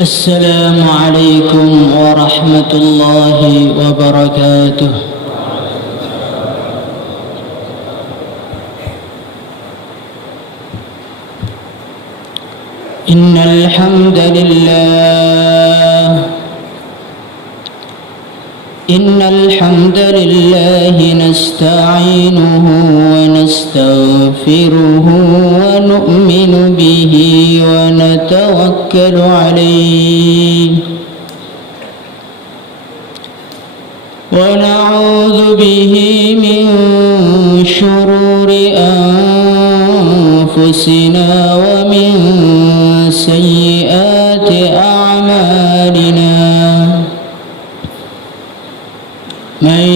السلام عليكم ورحمة الله وبركاته. إن الحمد لله نستعينه ونستغفره ونؤمن به ونتوكل عليه ونعوذ به من شرور أنفسنا ومن سيئات أعمالنا. من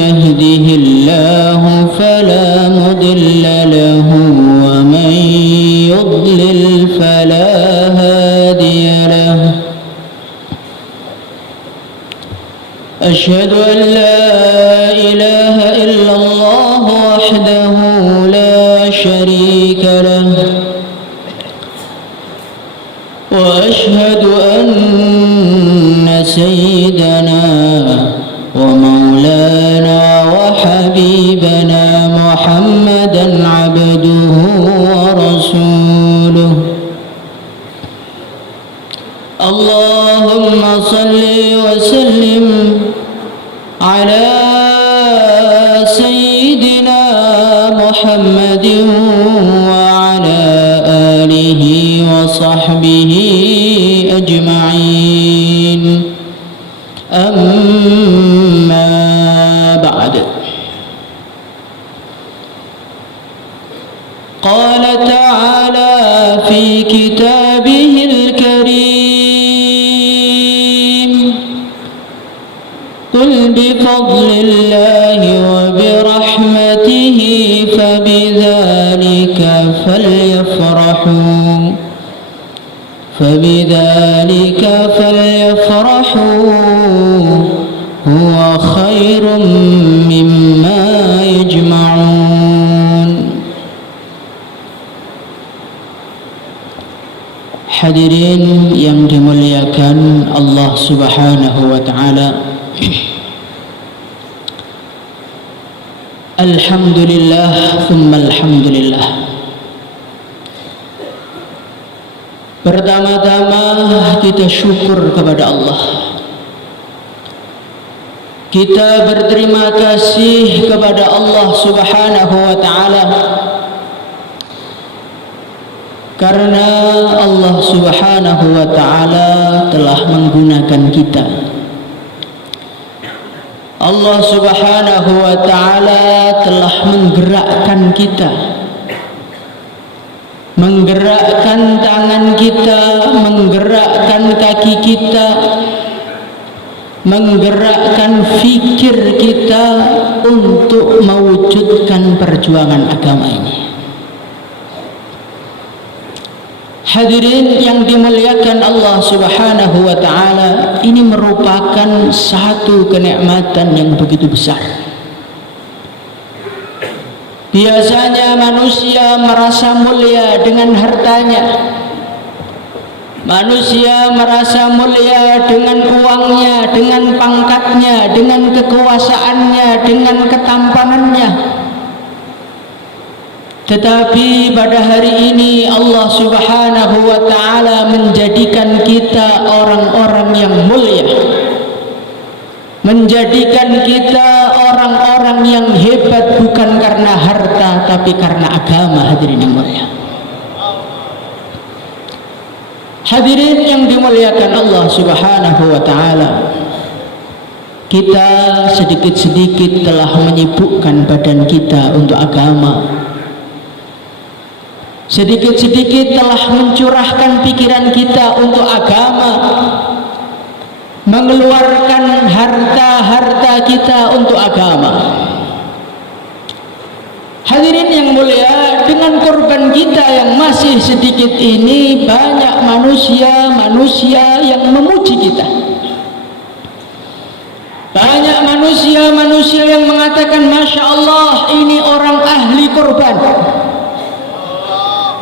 يهده الله فلا مضل له ومن يضلل فلا هادي له. أشهد أن لا إله إلا الله وحده لا شريك له وأشهد أن سيدنا ومولانا وحبيبنا محمدا عبده ورسوله. اللهم صل وسلم على سيدنا محمد وعلى آله وصحبه أجمعين. أما بعد، قال تعالى في كتابه الكريم: قل بفضل الله وبرحمته فبذلك فليفرحوا هو خير مما يجمعون. Hadirin yang dimuliakan Allah Subhanahu wa taala. Alhamdulillah thumma alhamdulillah. Pertama-tama kita syukur kepada Allah. Kita berterima kasih kepada Allah Subhanahu wa taala karena Allah Subhanahu wa taala telah menggunakan kita. Allah Subhanahu wa taala telah menggerakkan kita, menggerakkan tangan kita, menggerakkan kaki kita, menggerakkan fikir kita untuk mewujudkan perjuangan agama ini. Hadirin yang dimuliakan Allah Subhanahu wa taala, ini merupakan satu kenikmatan yang begitu besar. Biasanya manusia merasa mulia dengan hartanya, manusia merasa mulia dengan uangnya, dengan pangkatnya, dengan kekuasaannya, dengan ketampanannya. Tetapi pada hari ini Allah Subhanahu wa taala menjadikan kita orang-orang yang mulia, menjadikan kita orang-orang yang hebat bukan karena harta tapi karena agama. Hadirin yang mulia, hadirin yang dimuliakan Allah Subhanahu wa taala, kita sedikit-sedikit telah menyibukkan badan kita untuk agama. Sedikit-sedikit telah mencurahkan pikiran kita untuk agama, mengeluarkan harta-harta kita untuk agama. Hadirin yang mulia, dengan korban kita yang masih sedikit ini, banyak manusia yang memuji kita. Banyak manusia yang mengatakan, Masya Allah, ini orang ahli korban.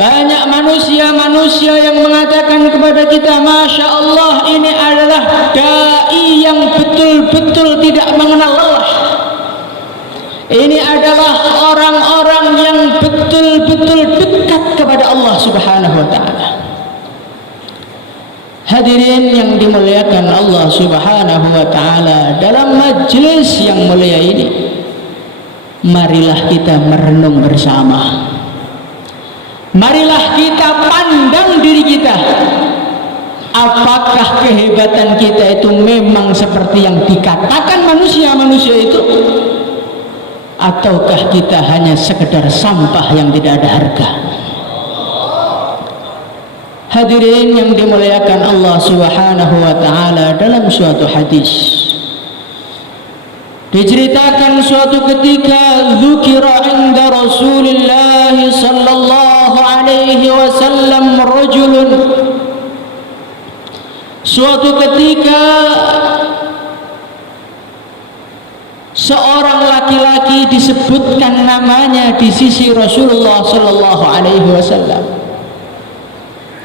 Banyak manusia-manusia yang mengatakan kepada kita, Masya Allah, ini adalah da'i yang betul-betul tidak mengenal lelah. Ini adalah orang-orang yang betul-betul dekat kepada Allah Subhanahu wa ta'ala. Hadirin yang dimuliakan Allah Subhanahu wa ta'ala, dalam majlis yang mulia ini, marilah kita merenung bersama. Marilah kita pandang diri kita. Apakah kehebatan kita itu memang seperti yang dikatakan manusia-manusia itu? Ataukah kita hanya sekedar sampah yang tidak ada harga? Hadirin yang dimuliakan Allah Subhanahu wa ta'ala, dalam suatu hadis diceritakan suatu ketika dzukira 'inda Rasulillah sallallahu alaihi wasallam rajulun. Suatu ketika seorang laki-laki disebutkan namanya di sisi Rasulullah sallallahu alaihi wasallam.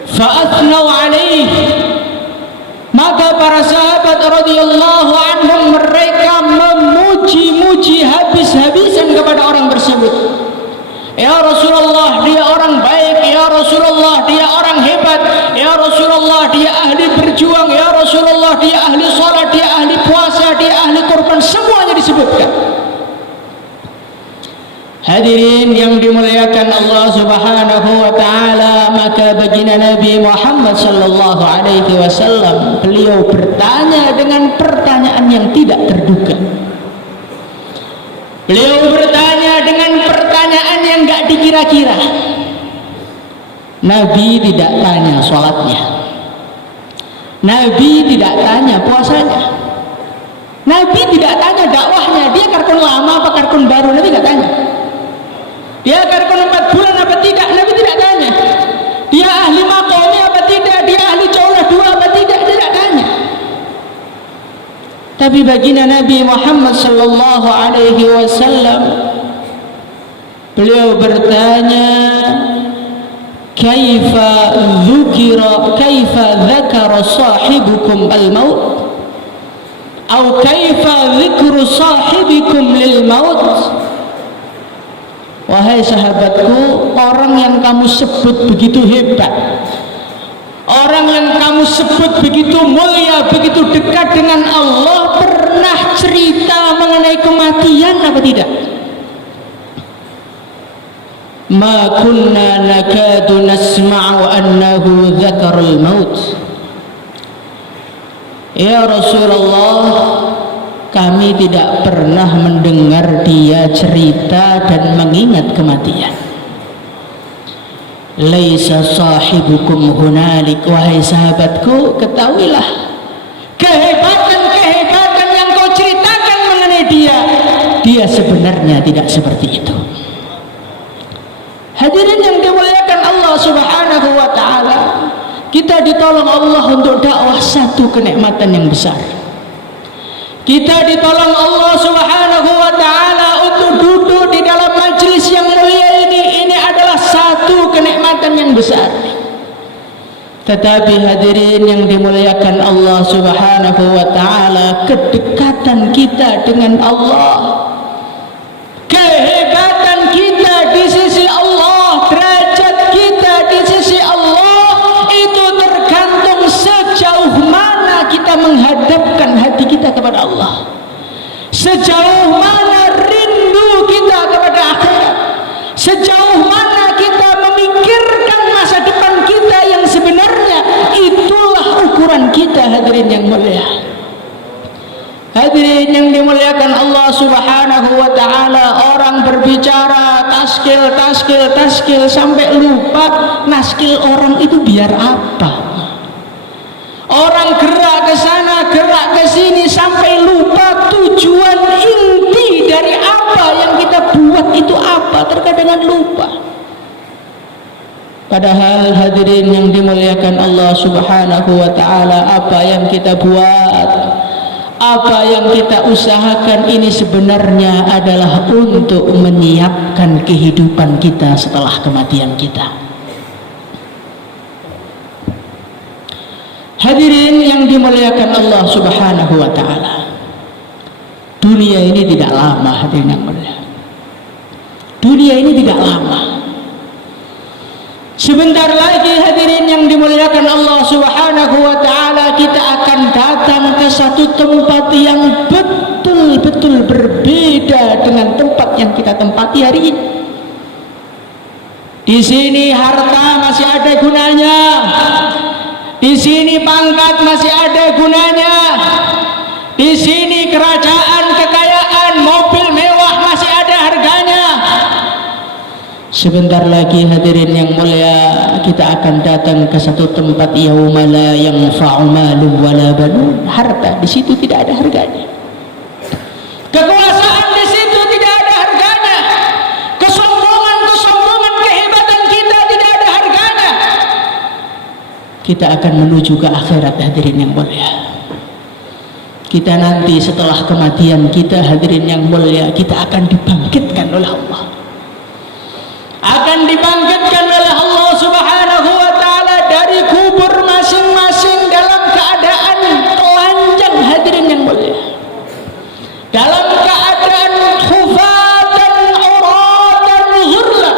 Fa'athnau alaihi, maka para sahabat radhiyallahu anhum mereka memuji-muji habis-habisan kepada orang tersebut. Ya Rasulullah, dia orang baik. Ya Rasulullah, dia orang hebat. Ya Rasulullah, dia ahli berjuang. Ya Rasulullah, dia ahli salat, dia ahli puasa, dia ahli korban. Semuanya disebutkan. Hadirin yang dimuliakan Allah Subhanahu wa ta'ala, maka baginda Nabi Muhammad sallallahu alaihi wasallam, beliau bertanya dengan pertanyaan yang tidak terduga. Beliau bertanya dengan pertanyaan yang enggak dikira-kira. Nabi tidak tanya sholatnya, Nabi tidak tanya puasanya, Nabi tidak tanya dakwahnya, dia karkun lama apa karkun baru, Nabi tidak tanya. Dia karkun 4 bulan apa tidak, Nabi tidak tanya. Dia ahli maqami apa tidak, dia ahli jaulah 2 apa tidak, tidak tanya. Tapi baginda Nabi Muhammad sallallahu alaihi wasallam, beliau bertanya, kaifa dzakara sahibukum al-maut, atau kaifa dzikru sahibikum lil maut. Wahai sahabatku, orang yang kamu sebut begitu hebat, orang yang kamu sebut begitu mulia, begitu dekat dengan Allah, pernah cerita mengenai kematian apa tidak? Ma kunna nakadu nasma'u annahu dzakarul maut. Ya Rasulullah, kami tidak pernah mendengar dia cerita dan mengingat kematian. Laisa sahibukum hunalik, wahai sahabatku, ketahuilah kehebatan yang kau ceritakan mengenai dia sebenarnya tidak seperti itu. Hadirin yang dimuliakan Allah Subhanahu wa ta'ala, kita ditolong Allah untuk dakwah, satu kenikmatan yang besar. Kita ditolong Allah Subhanahu wa ta'ala untuk duduk di dalam majlis yang mulia ini adalah satu kenikmatan yang besar. Tetapi hadirin yang dimuliakan Allah Subhanahu wa ta'ala, kedekatan kita dengan Allah, kehebatan kita di sisi Allah, derajat kita di sisi Allah, itu tergantung sejauh mana kita menghadapkan hati kita kepada Allah, sejauh mana rindu kita kepada akhirat, sejauh mana kita memikirkan masa depan kita yang sebenarnya. Itulah ukuran kita, hadirin yang mulia. Hadirin yang dimuliakan Allah Subhanahu wa ta'ala, orang berbicara taskil sampai lupa naskil orang itu biar apa. Orang gerak ke sana, gerak ke sini sampai lupa tujuan inti dari apa yang kita buat itu apa, terkadang lupa. Padahal hadirin yang dimuliakan Allah Subhanahu wa ta'ala, apa yang kita buat, apa yang kita usahakan ini sebenarnya adalah untuk menyiapkan kehidupan kita setelah kematian kita. yang dimuliakan Allah Subhanahu wa taala, dunia ini tidak lama, hadirin yang mulia. Dunia ini tidak lama. Sebentar lagi, hadirin yang dimuliakan Allah Subhanahu wa taala, kita akan datang ke satu tempat yang betul-betul berbeda dengan tempat yang kita tempati hari ini. Di sini harta masih ada gunanya. Di sini pangkat masih ada gunanya. Di sini kerajaan, kekayaan, mobil mewah masih ada harganya. Sebentar lagi, hadirin yang mulia, kita akan datang ke satu tempat yauma la yanfa'u malun wala banun. Harta di situ tidak ada harganya. Kekuasaan di situ tidak ada harganya. Kesombongan kehebatan kita tidak ada harganya. Kita akan menuju ke akhirat, hadirin yang mulia. Kita nanti setelah kematian kita, hadirin yang mulia, kita akan dibangkitkan oleh Allah. Akan dibangkitkan oleh Allah Subhanahu wa taala dari kubur masing-masing dalam keadaan telanjang, hadirin yang mulia. Dalam keadaan hufatan uratan ghurla.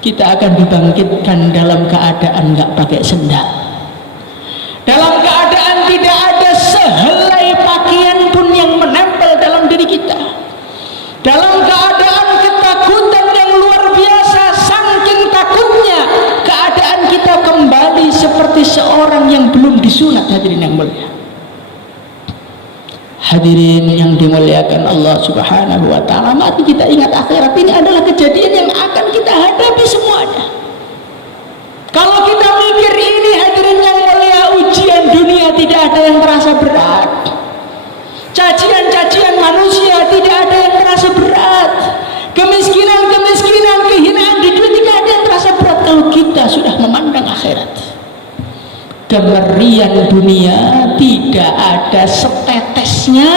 Kita akan dibangkitkan dalam keadaan enggak pakai sendal. Dalam keadaan tidak ada sehelai pakaian pun yang menempel dalam diri kita. Dalam keadaan ketakutan yang luar biasa, saking takutnya keadaan kita kembali seperti seorang yang belum disunat, hadirin yang mulia. Hadirin yang dimuliakan Allah Subhanahu wa taala, mari kita ingat akhirat ini adalah kejadian yang akan kita hadapi semuanya. Kalau kita mikir ini, hadirin yang mulia, ujian dunia tidak ada yang terasa berat. Cacian-cacian manusia tidak ada yang terasa berat. Kemiskinan, kehinaan di dunia tidak ada yang terasa berat kalau kita sudah memandang akhirat. Kemerian dunia tidak ada setetesnya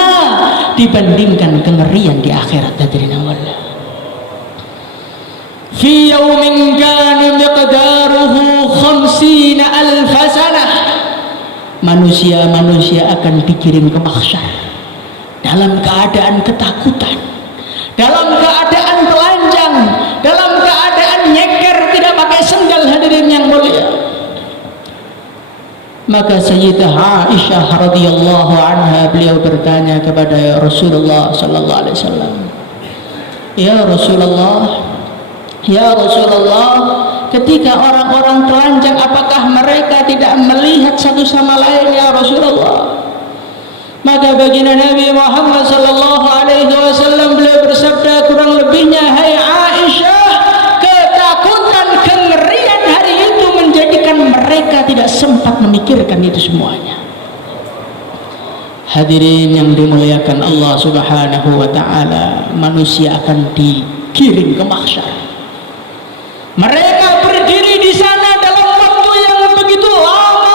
dibandingkan kengerian di akhirat, hadirin Allah. Fi yaumin kana miqdaruhu 50,000 sanah. Manusia akan dikirim ke mahsyar dalam keadaan ketakutan, dalam keadaan telanjang, dalam keadaan nyeker, tidak pakai sendal, hadirin yang mulia. Maka Sayyidah Aisyah radhiyallahu anha, beliau bertanya kepada Rasulullah sallallahu alaihi wasallam, Ya Rasulullah, ketika orang-orang telanjang, apakah mereka tidak melihat satu sama lain, ya Rasulullah? Maka baginda Nabi Muhammad sallallahu alaihi wasallam, beliau bersabda kurang lebihnya, hai Aisyah, ketakutan kengerian hari itu menjadikan mereka tidak sempat memikirkan itu semuanya. Hadirin yang dimuliakan Allah Subhanahu wa taala, manusia akan dikirim ke mahsyar. Mereka berdiri di sana dalam waktu yang begitu lama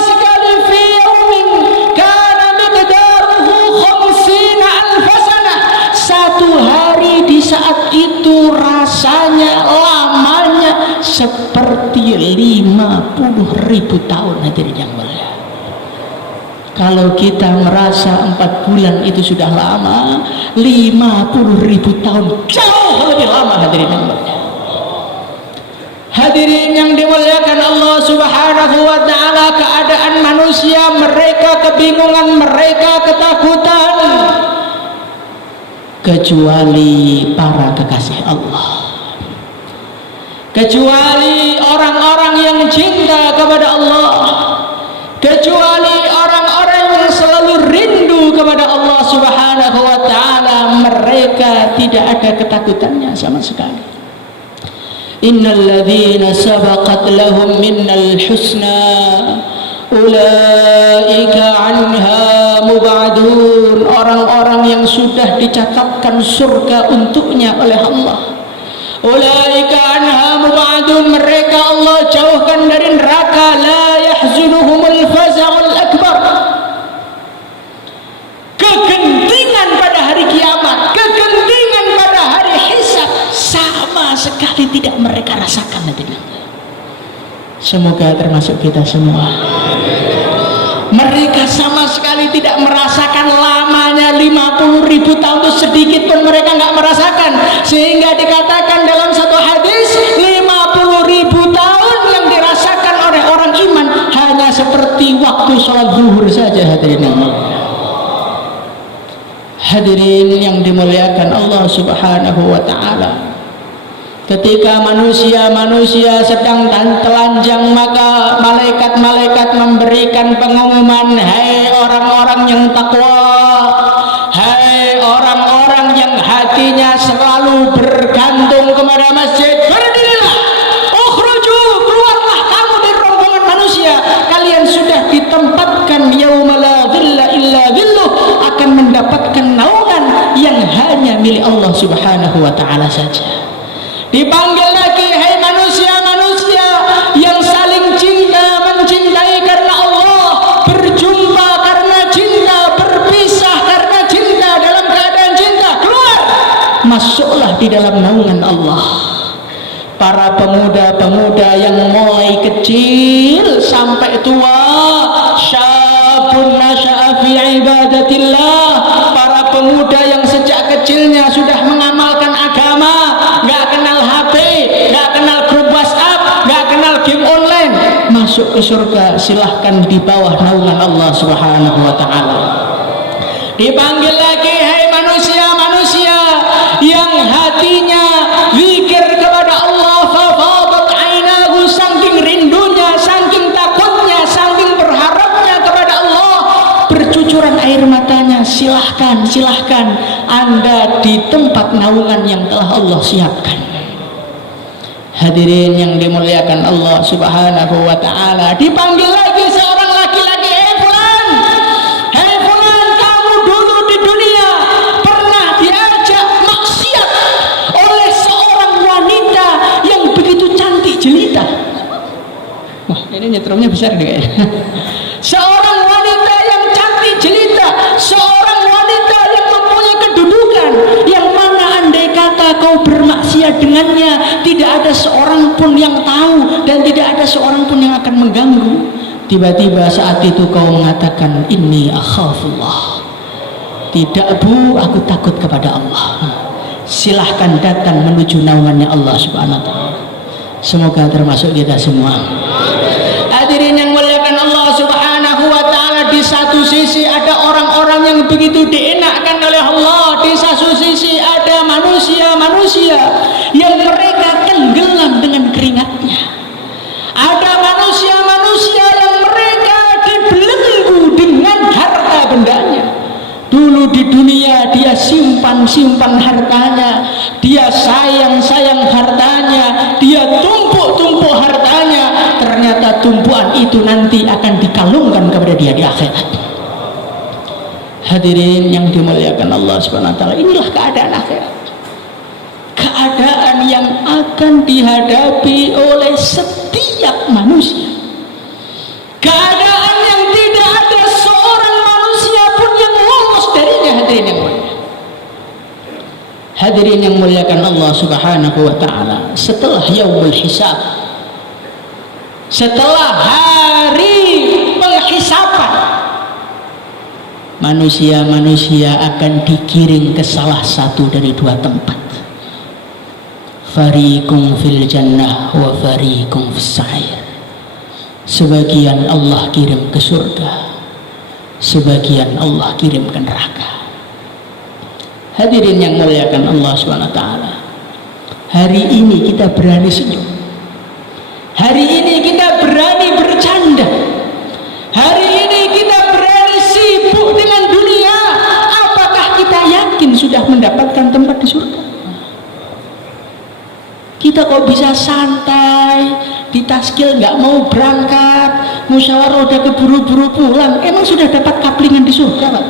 sekali. Fi yaumin kana miqdaruhu 50,000 sanah. Satu hari di saat itu rasanya lamanya seperti 50.000 tahun, hadirin yang mulia. Kalau kita merasa 4 bulan itu sudah lama, 50.000 tahun jauh lebih lama, hadirin yang mulia. Hadirin yang dimuliakan Allah Subhanahu wa taala, keadaan manusia, mereka kebingungan, mereka ketakutan, kecuali para kekasih Allah, kecuali orang-orang yang cinta kepada Allah, kecuali orang-orang yang selalu rindu kepada Allah Subhanahu wa taala, mereka tidak ada ketakutannya sama sekali. Innal ladzina sabaqat lahum minnal husna ulaika anha mub'adun. Orang-orang yang sudah dicatatkan surga untuknya oleh Allah, ulaika anha mub'adun, mereka Allah jauhkan dari neraka. La yahzunuhumul faza'ul akbar. Kegentingan pada hari kiamat, kegentingan pada hari hisab sama sekali tidak mereka rasakan. Semoga termasuk kita semua. Mereka sama sekali tidak merasakan lamanya 50.000 tahun itu, sedikit pun mereka nggak merasakan. Sehingga dikatakan dalam satu hadis, 50.000 tahun yang dirasakan oleh orang iman hanya seperti waktu sholat zuhur saja. Hadirin yang dimuliakan Allah Subhanahu wa ta'ala, ketika manusia sedang telanjang, maka malaikat-malaikat memberikan pengumuman, hai orang-orang yang takwa, hai orang-orang yang hatinya selalu bergantung kepada masjid, berdirilah, ukhruju, keluarlah kamu dari rombongan manusia, kalian sudah ditempatkan yauma la dhilla illa dhilluh, akan mendapatkan naungan yang hanya milik Allah Subhanahu wa ta'ala saja. Dipanggil lagi, hai manusia-manusia yang saling cinta, mencintai karena Allah, berjumpa karena cinta, berpisah karena cinta, dalam keadaan cinta, keluar, masuklah di dalam naungan Allah. Para pemuda-pemuda yang mulai kecil sampai tua, syabun nasya'a fi ibadatillah, para pemuda yang sejak kecilnya sudah mengamalkan agama, nggak kenal HP, nggak kenal grup WhatsApp, nggak kenal game online, masuk ke surga. Silahkan di bawah naungan Allah Subhanahu wa ta'ala. Dipanggil lagi, hai manusia-manusia yang hatinya zikir kepada Allah, fafadat ainahu, saking rindunya, saking takutnya, saking berharapnya kepada Allah, bercucuran air matanya. Silahkan Anda di tempat naungan yang telah Allah siapkan. Hadirin yang dimuliakan Allah Subhanahu wa ta'ala, dipanggil lagi seorang laki-laki, hei fulan, kamu dulu di dunia pernah diajak maksiat oleh seorang wanita yang begitu cantik jelita. Wah, ini nyetrumnya besar nih kayaknya. Seorang wanita yang cantik jelita, seorang wanita yang mempunyai kedudukan, yang mana andai kata kau bermaksiat dengannya, tidak ada seorang pun yang tahu dan tidak ada seorang pun yang akan mengganggu. Tiba-tiba saat itu kau mengatakan, inni akhafullah, tidak bu, aku takut kepada Allah. Silahkan datang menuju naungannya Allah Subhanahu wa ta'ala. Semoga termasuk kita semua. Hadirin yang muliakan Allah Subhanahu wa ta'ala, di satu sisi ada orang-orang yang begitu dienakkan oleh Allah, di satu sisi ada manusia-manusia yang mereka tenggelam dengan keringatnya. Ada manusia-manusia yang mereka dibelenggu dengan harta bendanya. Dulu di dunia dia simpan hartanya, dia sayang hartanya, dia tumpuk hartanya. Ternyata tumpuan itu nanti akan dikalungkan kepada dia di akhirat. Hadirin yang dimuliakan Allah Subhanahu wa ta'ala, inilah keadaan akhirat, keadaan yang akan dihadapi oleh setiap manusia, keadaan yang tidak ada seorang manusia pun yang lolos darinya. Hadirin yang muliakan Allah Subhanahu wa ta'ala, setelah yaumul hisab, setelah hari penghisapan, manusia-manusia akan digiring ke salah satu dari dua tempat. Fariqum fil jannah wa fariqum fis sa'ir. Sebagian Allah kirim ke surga, sebagian Allah kirim ke neraka. Hadirin yang muliakan Allah SWT, hari ini kita berani senyum, hari ini kita berani bercanda, hari ini kita berani sibuk dengan dunia. Apakah kita yakin sudah mendapatkan tempat di surga? Kita kok bisa santai, ditaskil nggak mau berangkat, musyawarah udah keburu-buru pulang, emang sudah dapat kaplingan di surga, Pak?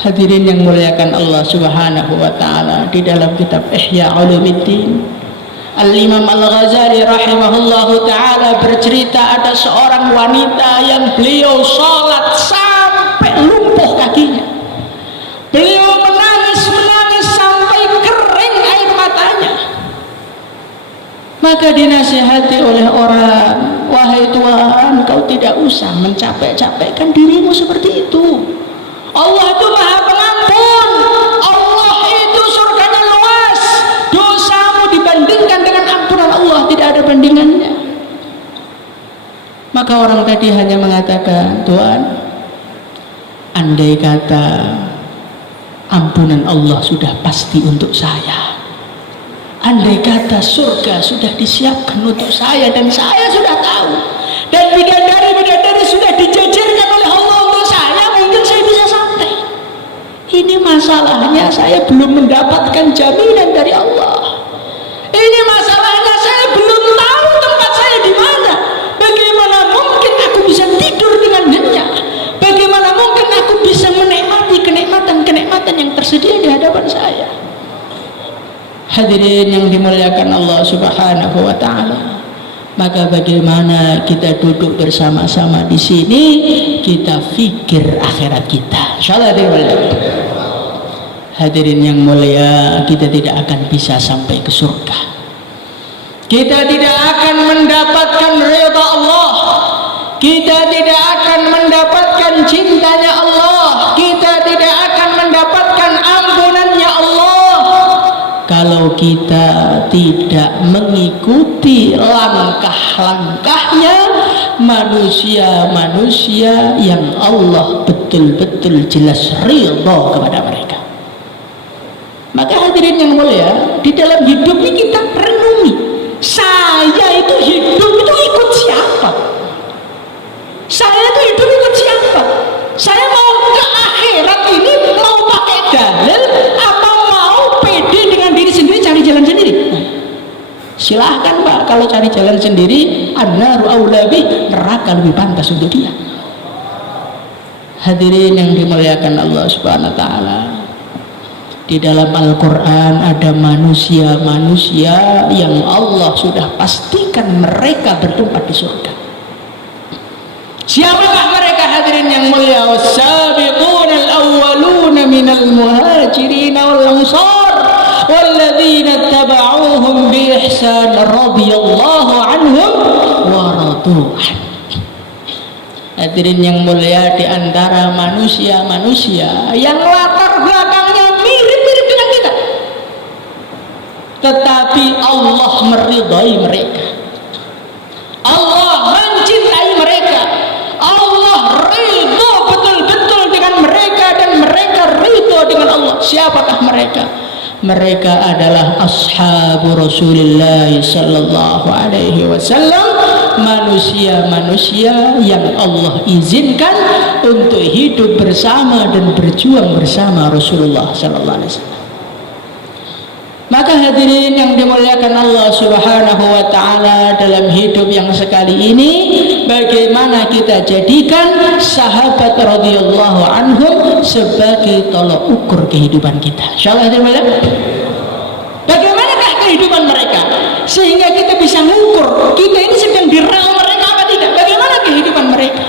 Hadirin yang muliakan Allah Subhanahu wa ta'ala, di dalam kitab Ihya Ulumuddin, Al-Imam Al-Ghazali rahimahullahu ta'ala bercerita, ada seorang wanita yang beliau sholat sampai lumpuh kakinya. Beliau menangis sampai kering air matanya. Maka dinasihati oleh orang, wahai Tuhan, kau usah mencapek-capekkan dirimu seperti itu. Allah itu Maha Pengampun. Allah itu surganya luas. Dosamu dibandingkan dengan ampunan Allah tidak ada bandingannya. Maka orang tadi hanya mengatakan, Tuhan, andai kata ampunan Allah sudah pasti untuk saya, andai kata surga sudah disiapkan untuk saya dan saya sudah tahu, dan bidadari-bidadari sudah dijajarkan oleh Allah untuk saya, mungkin saya bisa sampai. Ini masalahnya saya belum mendapatkan jaminan dari Allah. Ini masalahnya saya belum tahu tempat saya di mana. Bagaimana mungkin aku bisa tidur dengan nyenyak? Bagaimana mungkin aku bisa menikmati kenikmatan-kenikmatan yang tersedia di hadapan saya? Hadirin yang dimuliakan Allah Subhanahu wa taala. Maka bagaimana kita duduk bersama-sama di sini, kita fikir akhirat kita. Insyaallah dimuliakan. Hadirin yang mulia, kita tidak akan bisa sampai ke surga. Kita tidak akan mendapatkan ridha Allah. Kita tidak akan mendapatkan cintanya Allah. Kita tidak akan mendapatkan ampunannya Allah kalau kita tidak mengikuti langkah-langkahnya manusia-manusia yang Allah betul-betul jelas ridha kepada mereka. Maka hadirin yang mulia, di dalam hidup ini kita renungi, saya itu hidup itu ikut siapa? Saya itu hidup ikut siapa? Saya mau ke akhirat ini mau pakai dalil apa mau pede dengan diri sendiri cari jalan sendiri? Silahkan Pak, kalau cari jalan sendiri, an-naru aula bih, neraka lebih pantas untuk dia. Hadirin yang dimuliakan Allah Subhanahu wa taala. Di dalam Al-Quran ada manusia-manusia yang Allah sudah pastikan mereka bertempat di surga. Siapakah mereka hadirin yang mulia? Was-sabiquna al-awwaluna minal muhajirin wal ansar walladzina tabauhum bi ihsan radhiyallahu anhum wa radu an. Hadirin yang mulia, di antara manusia-manusia yang latar belakangnya mirip-mirip dengan kita, tetapi Allah meridai mereka, Allah mencintai mereka, Allah ridho betul-betul dengan mereka dan mereka ridho dengan Allah. Siapakah mereka? Mereka adalah ashabu Rasulullah sallallahu alaihi wasallam, manusia-manusia yang Allah izinkan untuk hidup bersama dan berjuang bersama Rasulullah sallallahu alaihi wasallam. Maka hadirin yang dimuliakan Allah Subhanahu wa taala, dalam hidup yang sekali ini bagaimana kita jadikan sahabat radhiyallahu anhum sebagai tolok ukur kehidupan kita. Insyaallah bagaimanakah kehidupan mereka sehingga kita bisa mengukur kita ini sedang di rel mereka apa tidak. Bagaimana kehidupan mereka?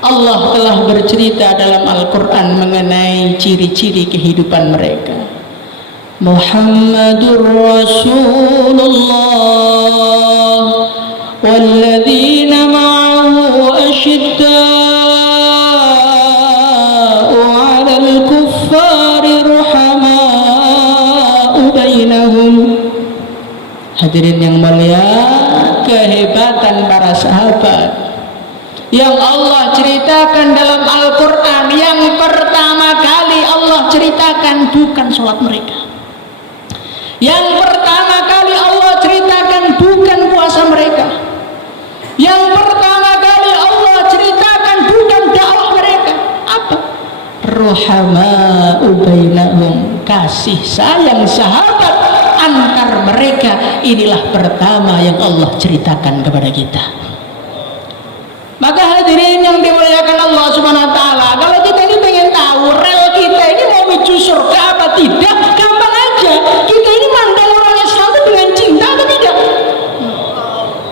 Allah telah bercerita dalam Al-Quran mengenai ciri-ciri kehidupan mereka. Muhammadur Rasulullah walladzina ma'ahu asyidda'u 'alal kuffari ruhama'u bainahum. Hadirin yang mulia, kehebatan para sahabat yang Allah ceritakan dalam Al-Quran, yang pertama kali Allah ceritakan bukan sholat mereka, yang pertama kali Allah ceritakan bukan puasa mereka, yang pertama kali Allah ceritakan bukan dakwah mereka. Apa? Ruhama'u bainahum, kasih sayang sahabat antar mereka, inilah pertama yang Allah ceritakan kepada kita. Maka hadirin yang dimuliakan Allah Subhanahu wa taala, kalau kita ini pengen tahu rel kita ini mau menuju surga apa tidak, gampang aja. Kita ini mandang orang Islam itu dengan cinta atau tidak?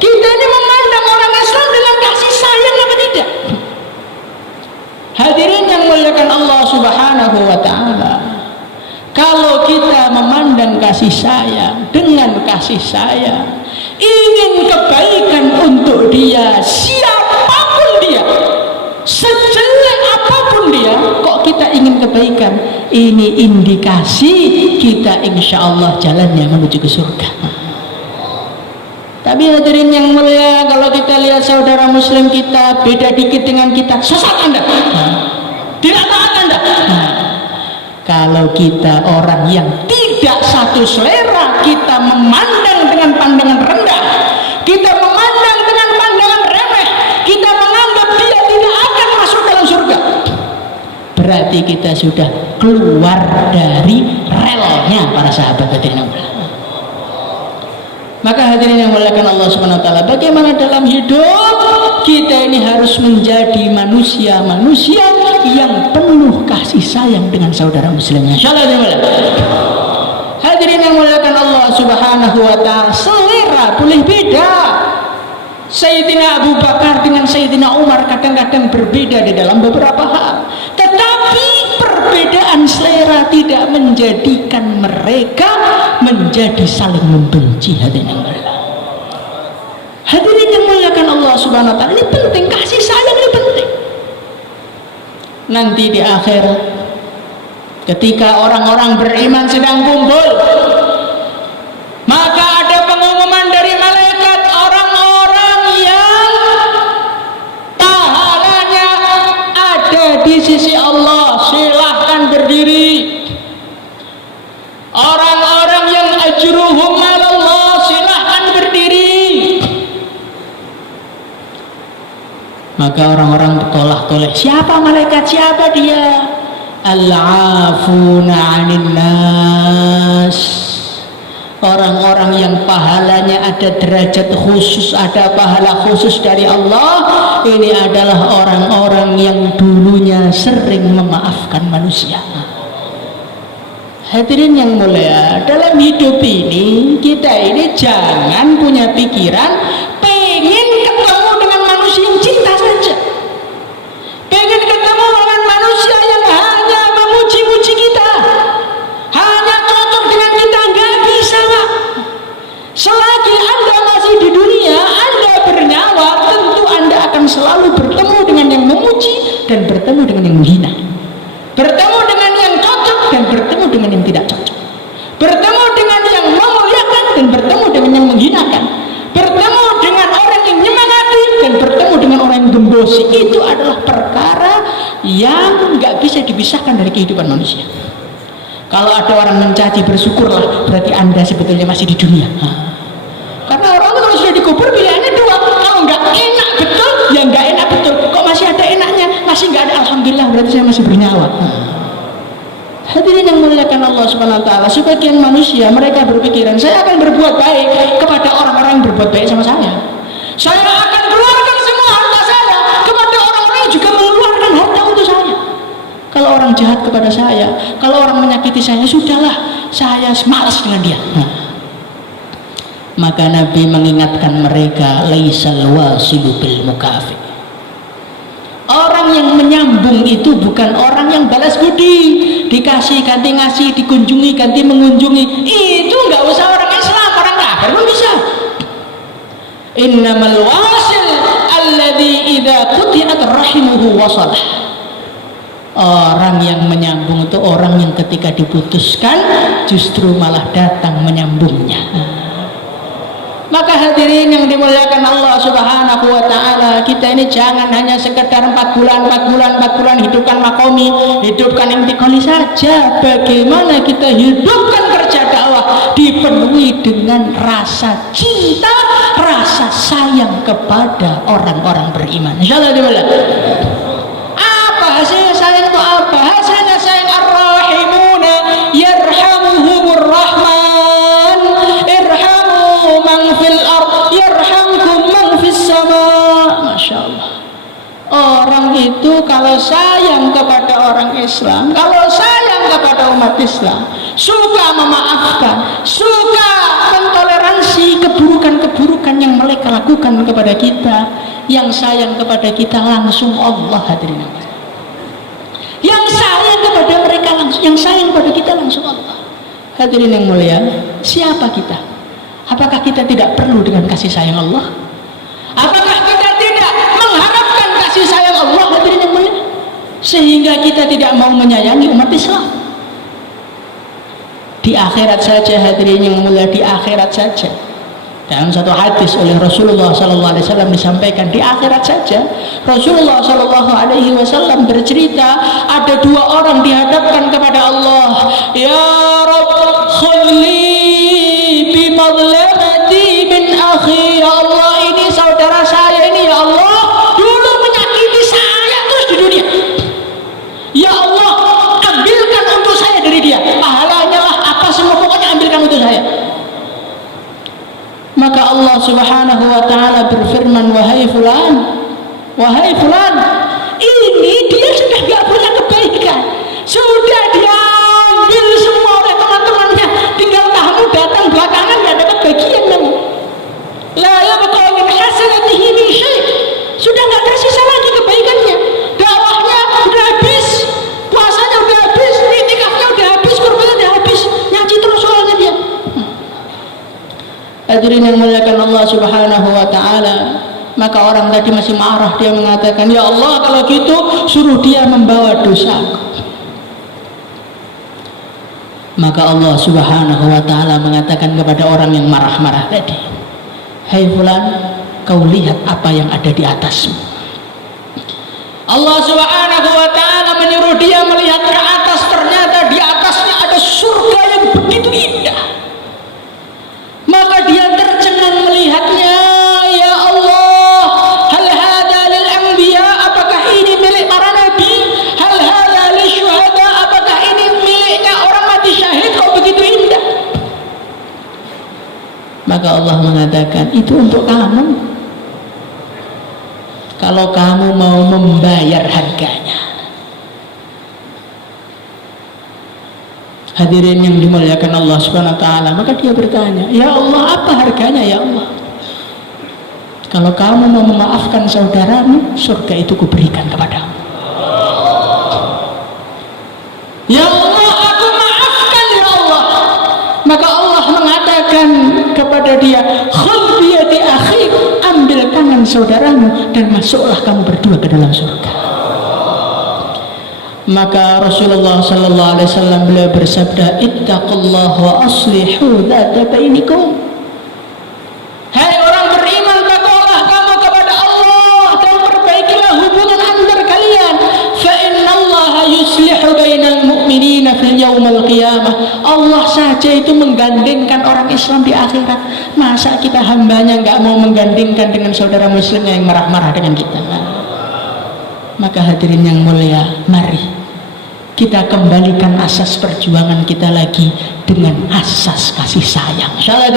Kita ini memandang orang Islam dengan kasih sayang apa tidak? Hadirin yang dimuliakan Allah Subhanahu wa taala, kalau kita memandang kasih sayang dengan kasih sayang, ingin kebaikan untuk dia, siapapun dengan kebaikan. Ini indikasi kita insya Allah jalannya menuju ke surga. Tapi hadirin yang mulia, kalau kita lihat saudara muslim kita beda dikit dengan kita, sesat Anda, tidak taat Anda. Kalau kita orang yang tidak satu selera, kita memandang dengan pandangan rendah, kita memandang dengan pandangan remeh, kita menganggap dia tidak akan masuk dalam surga, berarti kita sudah keluar dari relnya para sahabat. Hadirin yang mulia, maka hadirin yang muliakan Allah Subhanahu wa taala, bagaimana dalam hidup kita ini harus menjadi manusia-manusia yang penuh kasih sayang dengan saudara muslimnya. Insyaallah. Hadirin yang muliakan Allah Subhanahu wa taala, selera boleh beda. Sayyidina Abu Bakar dengan Sayyidina Umar kadang-kadang berbeda di dalam beberapa hal, tetapi perbedaan selera tidak menjadikan mereka menjadi saling membenci. Hadirin yang mulia, hadirin yang muliakan Allah Subhanahu wa taala, ini penting, kasih sayang ini penting. Nanti di akhir ketika orang-orang beriman sedang kumpul, maka ada pengumuman dari malaikat, orang-orang yang pahalanya ada di sisi Allah silahkan berdiri. Orang-orang yang ajruhum Allah silahkan berdiri. Maka orang-orang bertolak-tolak, siapa malaikat, siapa dia? Al-afuna 'anil nas, orang-orang yang pahalanya ada derajat khusus, ada pahala khusus dari Allah. Ini adalah orang-orang yang dulunya sering memaafkan manusia. Hadirin yang mulia, dalam hidup ini kita ini jangan punya pikiran pengen ketemu dengan manusia yang cinta saja, pengen ketemu dengan manusia yang hanya memuji-muji kita, hanya cocok dengan kita. Nggak bisa, Pak. Selagi Anda masih di dunia, Anda bernyawa, tentu Anda akan selalu bertemu dengan yang memuji dan bertemu dengan yang menghina, bertemu dengan yang cocok dan bertemu dengan yang tidak cocok, bertemu dengan yang memuliakan dan bertemu dengan yang menghinakan, bertemu dengan orang yang menyemangati dan bertemu dengan orang yang gembosi. Itu adalah perkara yang nggak bisa dipisahkan dari kehidupan manusia. Kalau ada orang mencaci, bersyukurlah, berarti Anda sebetulnya masih di dunia. Karena orang kalau sudah dikubur pilihannya dua, kalau nggak enak betul, ya nggak enak betul. Kok masih ada enaknya, masih nggak ada, alhamdulillah, berarti saya masih bernyawa. Hadirin yang muliakan Allah Subhanahu wa taala, sebagian manusia mereka berpikiran, saya akan berbuat baik kepada orang-orang yang berbuat baik sama saya. Saya akan keluarkan semua harta saya kepada orang-orang yang juga mengeluarkan harta untuk saya. Kalau orang jahat kepada saya, kalau orang menyakiti saya, sudahlah, saya malas dengan dia. Maka Nabi mengingatkan mereka, laisal wasilu bil mukafi. Orang yang menyambung itu bukan orang yang balas budi, dikasih ganti ngasih, dikunjungi ganti mengunjungi. Itu nggak usah orang Islam, orang kafir pun bisa. Innamal wasil alladzi idza quti'at rahimuhu wasalah. Orang yang menyambung itu orang yang ketika diputuskan justru malah datang menyambungnya. Maka hadirin yang dimuliakan Allah Subhanahu wa taala, kita ini jangan hanya sekedar 4 bulan hidupkan makomi, hidupkan intikali saja. Bagaimana kita hidupkan kerja dakwah dipenuhi dengan rasa cinta, rasa sayang kepada orang-orang beriman. Insyaallah dimuliakan. Apa hasilnya sayang itu apa? Hasilnya sayang ar-rahimuna yarhamuhumur rahman, irhamu man fil ard yarhamkum man fis sama. Masya Allah. Orang itu kalau sayang kepada orang Islam, kalau sayang kepada umat Islam, suka memaafkan, suka mentoleransi keburukan-keburukan yang mereka lakukan kepada kita, yang sayang kepada kita langsung Allah. Hadirin yang sayang kepada mereka langsung, yang sayang kepada kita langsung Allah. Hadirin yang mulia, siapa kita? Apakah kita tidak perlu dengan kasih sayang Allah? Apakah kita tidak mengharapkan kasih sayang Allah? Hadirin yang mulia, sehingga kita tidak mau menyayangi umat Islam. Di akhirat saja hadirin yang mulia, di akhirat saja. Dalam satu hadis oleh Rasulullah SAW disampaikan, di akhirat saja Rasulullah SAW bercerita, ada dua orang dihadapkan kepada Allah. Ya Rabb, khudli bi madlamati min akhi. Ya Allah, ini saudara saya ini, ya Allah, dulu menyakiti saya terus di dunia. Ya Allah, ambilkan untuk saya dari dia, pahalanya lah apa semua, pokoknya ambilkan untuk saya. Maka Allah Subhanahu wa ta'ala berfirman, wahai fulan, ini dia sudah gak punya kebaikan, sudah diambil semua oleh teman-temannya, tinggal kamu datang belakangan gak dapat bagian kamu. La yabqa min hasanatihi min syai', sudah gak tersisa lagi kebaikannya. Dakwahnya udah habis, puasanya udah habis, itikafnya udah habis, kurbannya udah habis, ngaji terus soalnya dia. Hadirin yang muliakan Allah Subhanahu wa ta'ala, maka orang tadi masih marah, dia mengatakan, ya Allah, kalau gitu suruh dia membawa dosaku. Maka Allah Subhanahu wa ta'ala mengatakan kepada orang yang marah-marah tadi, hai fulan, kau lihat apa yang ada di atasmu. Allah Subhanahu wa ta'ala menyuruh dia melihat ke atas, ternyata di atasnya ada surga yang begitu indah. Maka dia tercengang melihatnya. Ya Allah, hal hadza lil anbiya, apakah ini milik para nabi? Hal hadza lil syuhada, apakah ini miliknya orang mati syahid? Kok begitu indah? Maka Allah mengatakan, itu untuk kamu, kalau kamu mau membayar harganya. Hadirin yang dimuliakan Allah Subhanahu wa ta'ala, maka dia bertanya, ya Allah, apa harganya ya Allah? Kalau kamu mau memaafkan saudaramu, surga itu kuberikan kepadamu. Ya Allah, aku maafkan ya Allah. Maka Allah mengatakan kepada dia, khudh bi yadi akhik, ambil tangan saudaramu dan masuklah kamu berdua ke dalam surga. Maka Rasulullah sallallahu alaihi wasallam beliau bersabda, ittaqullaha wa aslihu dzata bainikum. Hai orang beriman, takwalah kamu kepada Allah dan perbaikilah hubungan antar kalian. Fa innallaha yuslihu bainal mu'minina fil yaumil qiyamah. Allah saja itu menggandengkan orang Islam di akhirat. Masa kita hambanya enggak mau menggandengkan dengan saudara muslimnya yang marah-marah dengan kita? Maka hadirin yang mulia, mari kita kembalikan asas perjuangan kita lagi dengan asas kasih sayang. Insyaallah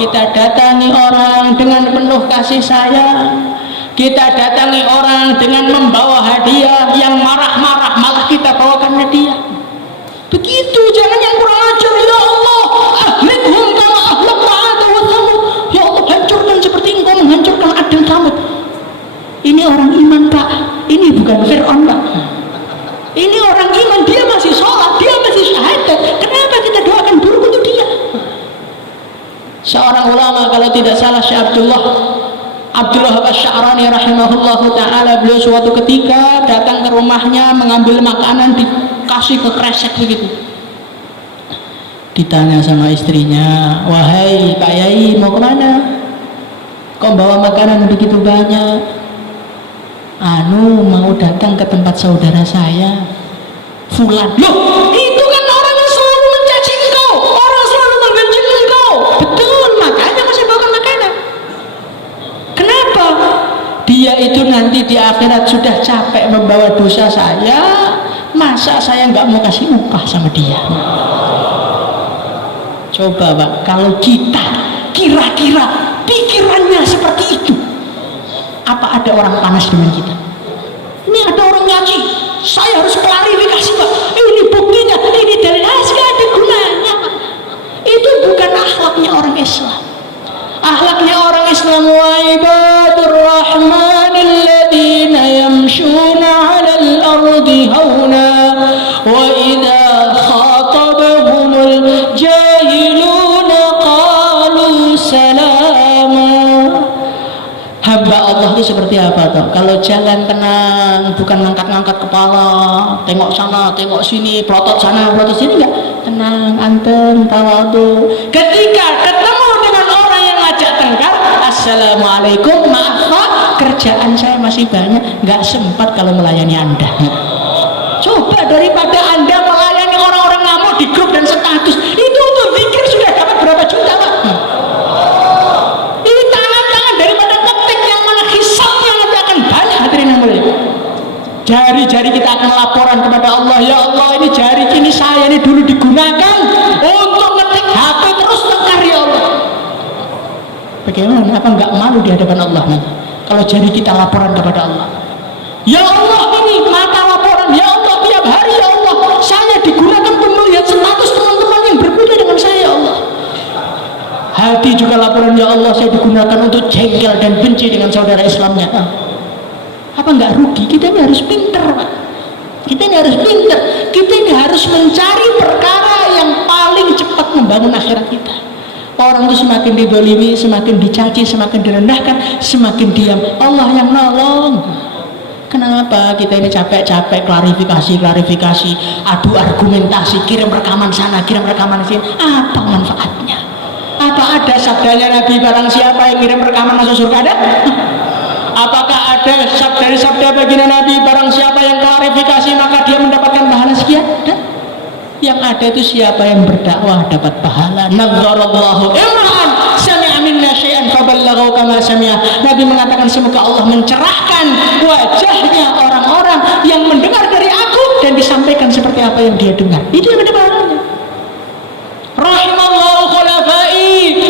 kita datangi orang dengan penuh kasih sayang. Kita datangi orang dengan membawa hadiah. Yang marah-marah malah kita bawakan hadiah. Begitu, jangan yang kurang ajar. Ya Allah, ahlikhum kama ahlakta 'ad wa thamud. Ya Allah, hancurkan seperti engkau menghancurkan 'ad dan Thamud. Ini orang iman, Pak. Ini bukan Fir'aun, Pak. Ini orang iman, dia masih sholat, dia masih syahadat. Kenapa kita doakan buruk untuk dia? Seorang ulama, kalau tidak salah Syekh Abdullah Asy-Sya'rani rahimahullahu ta'ala, beliau suatu ketika datang ke rumahnya mengambil makanan, dikasih ke kresek begitu. Ditanya sama istrinya, wahai Pak Yai, mau kemana? Kok bawa makanan begitu banyak? Mau datang ke tempat saudara saya fulan. Loh, itu kan orang yang selalu mencaci engkau, orang selalu membenci engkau. Betul, makanya masih bawa makanan. Kenapa? Dia itu nanti di akhirat sudah capek membawa dosa saya, masa saya nggak mau kasih upah sama dia? Coba Pak, kalau kita kira-kira pikirannya seperti itu, apa ada orang panas dengan kita? Ini ada orang ngaji, saya harus klarifikasi Pak, ini buktinya, ini dalilnya, nggak ada gunanya Pak. Itu bukan akhlaknya orang Islam. Akhlaknya orang Islam, wa ibadur rahmanil ladzina yamshuna 'alal ardi hauna wa idza khatabahumul jahiluna qalu salama. Hamba Allah itu seperti apa toh? Kalau jalan tenang, bukan ngangkat-ngangkat kepala, tengok sana, tengok sini, pelotot sana, pelotot sini, enggak. Tenang, anteng, tawadhu. Ketika ketemu dengan orang yang ngajak tengkar, assalamualaikum, maaf Pak, kerjaan saya masih banyak, enggak sempat kalau melayani Anda. Coba daripada Anda melayani orang-orang ngamuk di grup dan status, itu untuk zikir sudah dapat berapa juta Pak? Ini tangan-tangan daripada ketik yang mana hisabnya nanti akan banyak, hadirin yang mulia. Jari-jari kita akan laporan kepada Allah, ya Allah ini jari ini saya ini dulu digunakan untuk ngetik HP terus tengkar ya Allah. Bagaimana? Apa enggak malu di hadapan Allah nanti? Kalau jari kita laporan kepada Allah, ya Allah ini mata laporan, ya Allah tiap hari ya Allah saya digunakan untuk melihat status teman-teman yang berbeda dengan saya ya Allah. Hati juga laporan, ya Allah saya digunakan untuk jengkel dan benci dengan saudara Islamnya. Apa enggak rugi? Kita ini harus pinter Pak. Kita ini harus pinter. Kita ini harus mencari perkara yang paling cepat membangun akhirat kita. Orang itu semakin didolimi, semakin dicaci, semakin direndahkan, semakin diam, Allah yang nolong. Kenapa kita ini capek-capek klarifikasi, adu argumentasi, kirim rekaman sana, kirim rekaman sini? Apa manfaatnya? Apa ada sabdanya Nabi barang siapa yang kirim rekaman masuk surga? Ada? Apakah ada dari sabda baginda Nabi barang siapa yang klarifikasi maka dia mendapatkan pahala sekian? Dan yang ada itu siapa yang berdakwah dapat pahala. Nazzarallahu imra'an sami'a minna syai'an faballaghahu kama sami'a. Nabi mengatakan semoga Allah mencerahkan wajahnya orang-orang yang mendengar dari aku dan disampaikan seperti apa yang dia dengar. Itu yang ada pahalanya. Rahimallahu khulafai.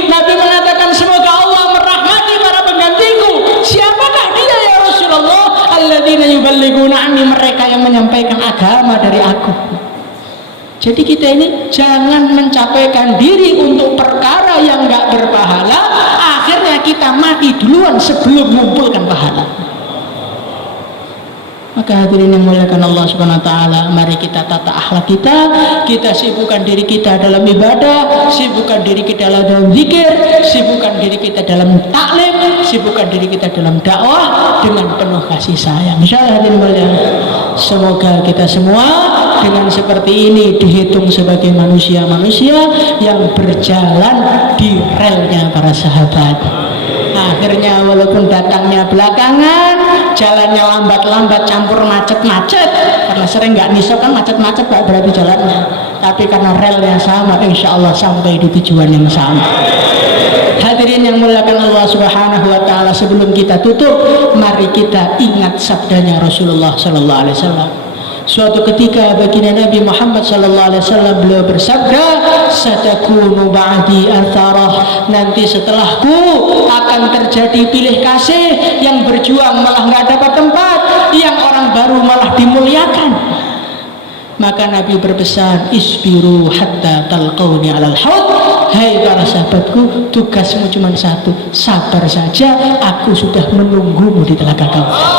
Nabi mengatakan semoga Allah merahmati para penggantiku. Siapakah dia ya Rasulullah? Alladzina yuballighuna anni, mereka yang menyampaikan agama dari aku. Jadi kita ini jangan mencapaikan diri untuk perkara yang enggak berpahala, akhirnya kita mati duluan sebelum mengumpulkan pahala. Maka hadirin yang muliakan Allah Subhanahu wa taala, mari kita tata akhlak kita sibukkan diri kita dalam ibadah, sibukkan diri kita dalam zikir, sibukkan diri kita dalam taklim, sibukkan diri kita dalam dakwah dengan penuh kasih sayang. Insyaallah hadirin mulia, semoga kita semua dengan seperti ini dihitung sebagai manusia-manusia yang berjalan di relnya para sahabat. Akhirnya walaupun datangnya belakangan, jalannya lambat-lambat campur macet-macet, karena sering nggak nisok kan macet-macet Pak berarti jalannya, tapi karena relnya sama, insya Allah sampai di tujuan yang sama. Hadirin yang muliakan Allah Subhanahu wa taala, sebelum kita tutup, mari kita ingat sabdanya Rasulullah sallallahu alaihi wasallam. Suatu ketika baginda Nabi Muhammad sallallahu alaihi wasallam beliau bersabda, "Satakunu ba'di atharah." Nanti setelahku akan terjadi pilih kasih, yang berjuang malah nggak dapat tempat, yang orang baru malah dimuliakan. Maka Nabi berpesan, "Isbiru hatta talqauni 'alal haud." Hai para sahabatku, tugasmu cuma satu, sabar saja, aku sudah menunggumu di telaga Kautsar.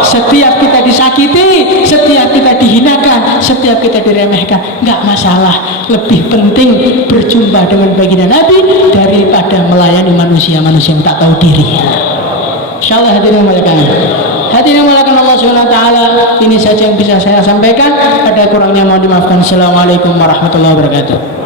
Setiap kita disakiti, setiap kita dihinakan, setiap kita diremehkan, nggak masalah. Lebih penting berjumpa dengan baginda Nabi daripada melayani manusia-manusia yang tak tahu diri. Insyaallah hadirin muliakan. Hadirin muliakan Allah Subhanahu wa taala, ini saja yang bisa saya sampaikan. Ada kurangnya mohon dimaafkan. Assalamualaikum warahmatullahi wabarakatuh.